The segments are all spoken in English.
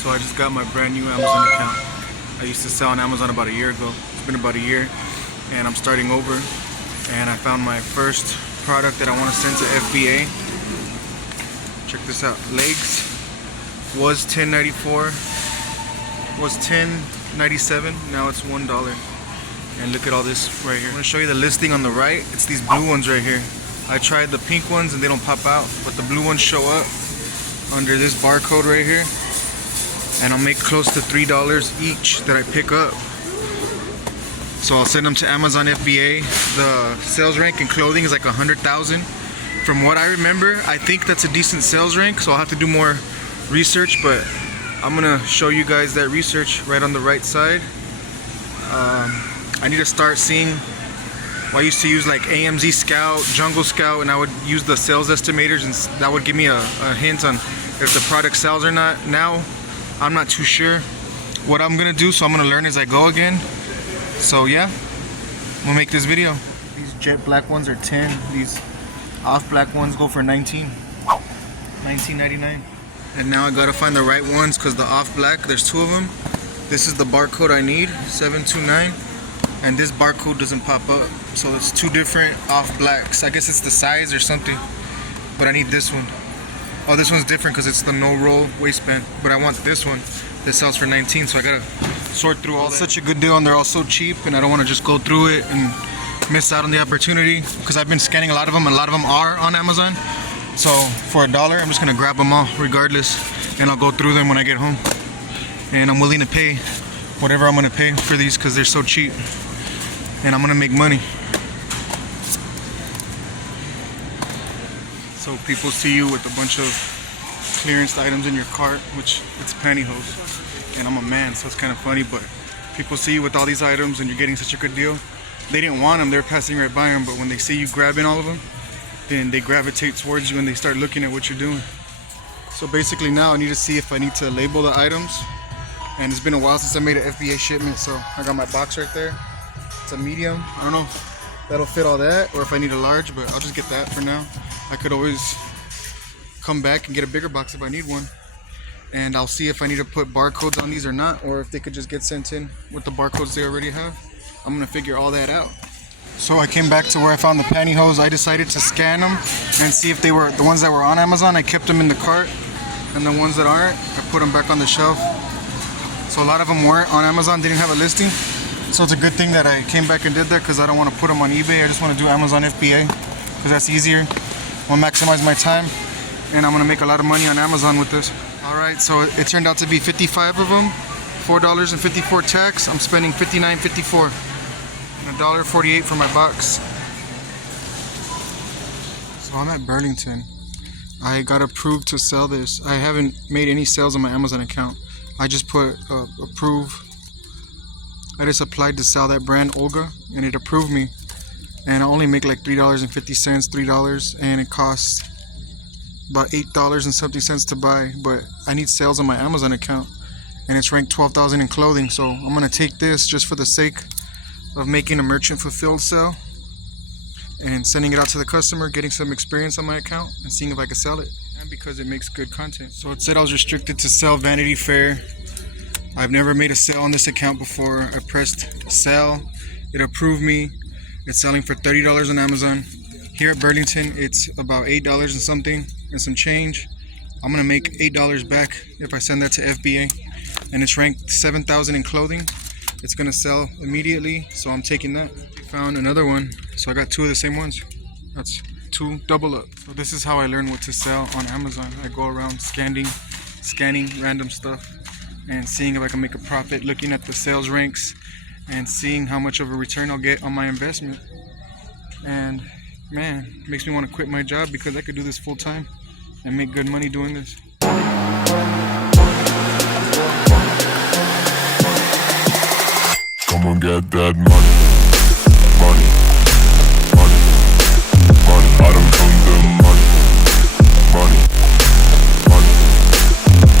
So I just got my brand new Amazon account. I used to sell on Amazon about a year ago. It's been about a year and I'm starting over, and I found my first product that I want to send to FBA. Check this out. Legs was $10.94, was $10.97, now it's $1. And look at all this right here. I'm going to show you the listing on the right. It's these blue ones right here. I tried the pink ones and they don't pop out, but the blue ones show up under this barcode right here. And I'll make close to $3 each that I pick up. So I'll send them to Amazon FBA. The sales rank in clothing is like 100,000. From what I remember, I think that's a decent sales rank, so I'll have to do more research, but I'm gonna show you guys that research right on the right side. I need to start seeing. I used to use like AMZ Scout, Jungle Scout, and I would use the sales estimators, and that would give me a hint on if the product sells or not. Now, I'm not too sure what I'm gonna do, so I'm gonna learn as I go again. So yeah, I'm gonna make this video. These jet black ones are 10. These off black ones go for $19.99. And now I gotta find the right ones because the off black, there's two of them. This is the barcode I need, 729. And this barcode doesn't pop up, so it's two different off blacks. I guess it's the size or something, but I need this one. Oh, this one's different because it's the no roll waistband, but I want this one that sells for 19, so I gotta sort through all that. It's such a good deal and they're all so cheap, and I don't want to just go through it and miss out on the opportunity because I've been scanning a lot of them, and a lot of them are on Amazon. So for $1, I'm just gonna grab them all regardless, and I'll go through them when I get home. And I'm willing to pay whatever I'm gonna pay for these because they're so cheap. And I'm gonna make money. So people see you with a bunch of clearance items in your cart, which it's pantyhose, and I'm a man, so it's kind of funny, but people see you with all these items and you're getting such a good deal. They didn't want them, they're passing right by them, but when they see you grabbing all of them, then they gravitate towards you and they start looking at what you're doing. So basically now I need to see if I need to label the items, and it's been a while since I made an FBA shipment, so I got my box right there. It's a medium. I don't know if that'll fit all that or if I need a large, but I'll just get that for now. I could always come back and get a bigger box if I need one, and I'll see if I need to put barcodes on these or not, or if they could just get sent in with the barcodes they already have. I'm gonna figure all that out. So I came back to where I found the pantyhose. I decided to scan them and see if they were the ones that were on Amazon. I kept them in the cart, and the ones that aren't, I put them back on the shelf. So a lot of them weren't on Amazon, didn't have a listing. So it's a good thing that I came back and did that because I don't want to put them on eBay. I just want to do Amazon FBA because that's easier. I'll maximize my time, and I'm going to make a lot of money on Amazon with this. Alright, so it turned out to be 55 of them, $4.54 tax. I'm spending $59.54 and $1.48 for my box. So I'm at Burlington. I got approved to sell this. I haven't made any sales on my Amazon account. I just put approve. I just applied to sell that brand Olga, and it approved me. And I only make like $3.50, $3, and it costs about $8 and something cents to buy. But I need sales on my Amazon account, and it's ranked 12,000 in clothing. So I'm gonna take this just for the sake of making a merchant fulfilled sale and sending it out to the customer, getting some experience on my account, and seeing if I can sell it. And because it makes good content. So it said I was restricted to sell Vanity Fair. I've never made a sale on this account before. I pressed sell, it approved me. It's selling for $30 on Amazon. Here at Burlington, it's about $8 and something and some change. I'm gonna make $8 back if I send that to FBA. And it's ranked 7,000 in clothing. It's gonna sell immediately, so I'm taking that. I found another one, so I got two of the same ones. That's two double up. So this is how I learn what to sell on Amazon. I go around scanning random stuff and seeing if I can make a profit, looking at the sales ranks and seeing how much of a return I'll get on my investment. And man, it makes me want to quit my job because I could do this full time and make good money doing this. Come on, get that money, money, money, money. I don't come the money, money, money,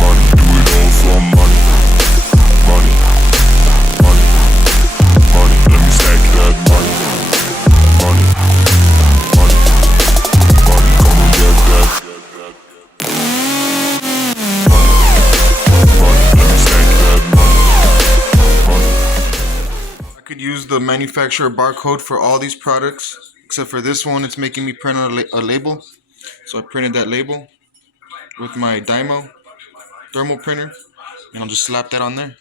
money. Do it all for money, money, money, money. Let me stack that money, money, money, money. Come on, get that money, money. the manufacturer barcode for all these products, except for this one. It's making me print a label. So I printed that label with my Dymo thermal printer, and I'll just slap that on there.